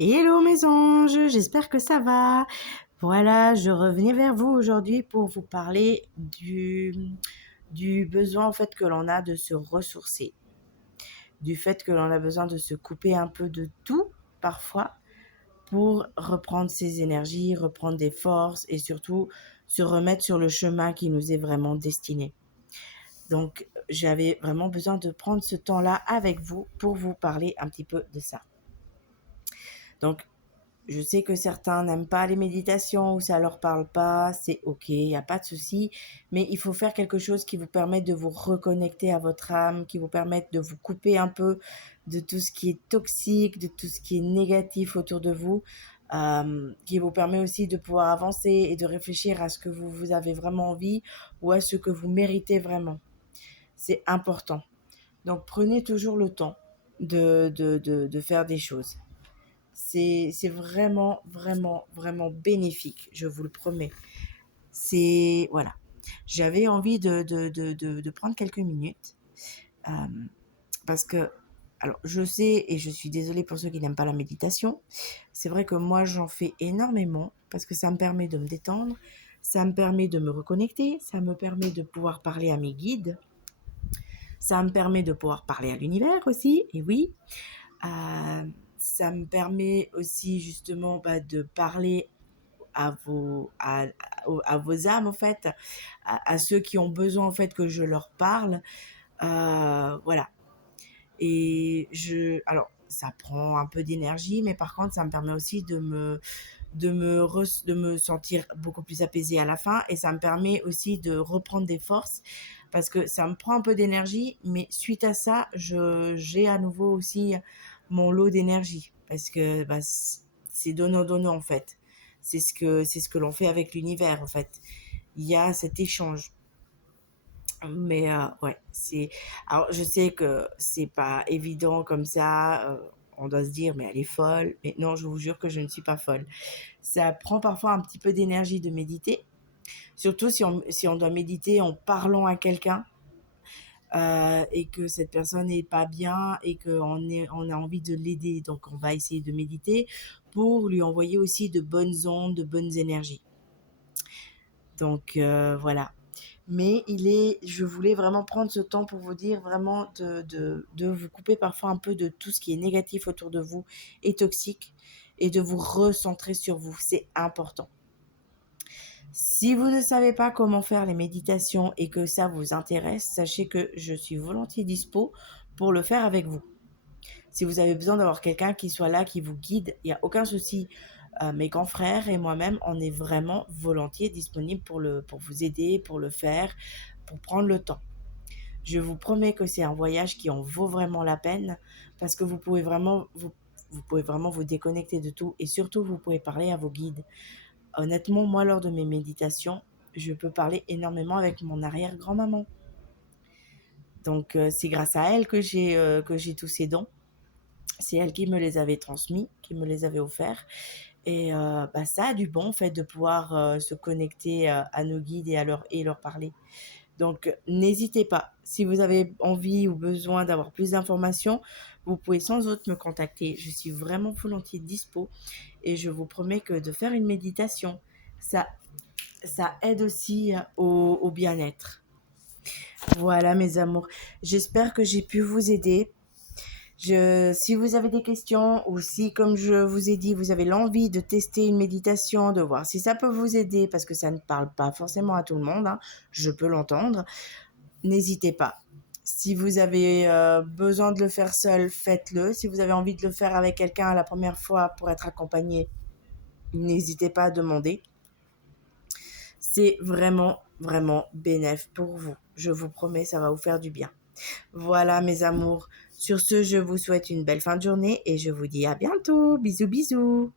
Hello mes anges, j'espère que ça va. Voilà, je revenais vers vous aujourd'hui pour vous parler du besoin en fait que l'on a de se ressourcer, du fait que l'on a besoin de se couper un peu de tout parfois pour reprendre ses énergies, reprendre des forces et surtout se remettre sur le chemin qui nous est vraiment destiné. Donc j'avais vraiment besoin de prendre ce temps-là avec vous pour vous parler un petit peu de ça. Donc je sais que certains n'aiment pas les méditations ou ça leur parle pas, c'est ok, il n'y a pas de souci, mais il faut faire quelque chose qui vous permette de vous reconnecter à votre âme, qui vous permette de vous couper un peu de tout ce qui est toxique, de tout ce qui est négatif autour de vous, qui vous permet aussi de pouvoir avancer et de réfléchir à ce que vous avez vraiment envie ou à ce que vous méritez vraiment. C'est important. Donc prenez toujours le temps de faire des choses. C'est vraiment, vraiment, vraiment bénéfique, je vous le promets. C'est, voilà. J'avais envie de prendre quelques minutes euh, parce que, alors, je sais et je suis désolée pour ceux qui n'aiment pas la méditation. C'est vrai que moi, j'en fais énormément parce que ça me permet de me détendre, ça me permet de me reconnecter, ça me permet de pouvoir parler à mes guides, ça me permet de pouvoir parler à l'univers aussi, et oui. Euh, Ça me permet aussi justement de parler à vos âmes en fait, à ceux qui ont besoin en fait que je leur parle. Voilà. Alors ça prend un peu d'énergie, mais par contre ça me permet aussi de me sentir beaucoup plus apaisée à la fin et ça me permet aussi de reprendre des forces parce que ça me prend un peu d'énergie, mais suite à ça, j'ai à nouveau aussi mon lot d'énergie parce que c'est donnant-donnant en fait. C'est ce que l'on fait avec l'univers en fait. Il y a cet échange. Mais ouais, c'est. Alors, je sais que c'est pas évident comme ça. On doit se dire, mais elle est folle. Mais non, je vous jure que je ne suis pas folle. Ça prend parfois un petit peu d'énergie de méditer, surtout si on doit méditer en parlant à quelqu'un et que cette personne n'est pas bien et on a envie de l'aider. Donc, on va essayer de méditer pour lui envoyer aussi de bonnes ondes, de bonnes énergies. Donc, voilà. Mais je voulais vraiment prendre ce temps pour vous dire vraiment de vous couper parfois un peu de tout ce qui est négatif autour de vous et toxique et de vous recentrer sur vous. C'est important. Si vous ne savez pas comment faire les méditations et que ça vous intéresse, sachez que je suis volontiers dispo pour le faire avec vous. Si vous avez besoin d'avoir quelqu'un qui soit là, qui vous guide, il n'y a aucun souci. Mes grands frères et moi-même, on est vraiment volontiers disponibles pour vous aider, pour le faire, pour prendre le temps. Je vous promets que c'est un voyage qui en vaut vraiment la peine parce que vous pouvez vraiment vous déconnecter de tout et surtout vous pouvez parler à vos guides. Honnêtement, moi, lors de mes méditations, je peux parler énormément avec mon arrière-grand-maman. Donc, c'est grâce à elle que j'ai tous ces dons. C'est elle qui me les avait transmis, qui me les avait offerts. Et ça a du bon, en fait, de pouvoir se connecter à nos guides et leur parler. Donc, n'hésitez pas. Si vous avez envie ou besoin d'avoir plus d'informations, vous pouvez sans doute me contacter. Je suis vraiment volontiers dispo et je vous promets que de faire une méditation, ça, ça aide aussi au bien-être. Voilà, mes amours. J'espère que j'ai pu vous aider. Si vous avez des questions ou si, comme je vous ai dit, vous avez l'envie de tester une méditation, de voir si ça peut vous aider, parce que ça ne parle pas forcément à tout le monde, hein, je peux l'entendre, n'hésitez pas. Si vous avez besoin de le faire seul, faites-le. Si vous avez envie de le faire avec quelqu'un la première fois pour être accompagné, n'hésitez pas à demander. C'est vraiment, vraiment bénéf pour vous. Je vous promets, ça va vous faire du bien. Voilà, mes amours. Sur ce, je vous souhaite une belle fin de journée et je vous dis à bientôt. Bisous, bisous.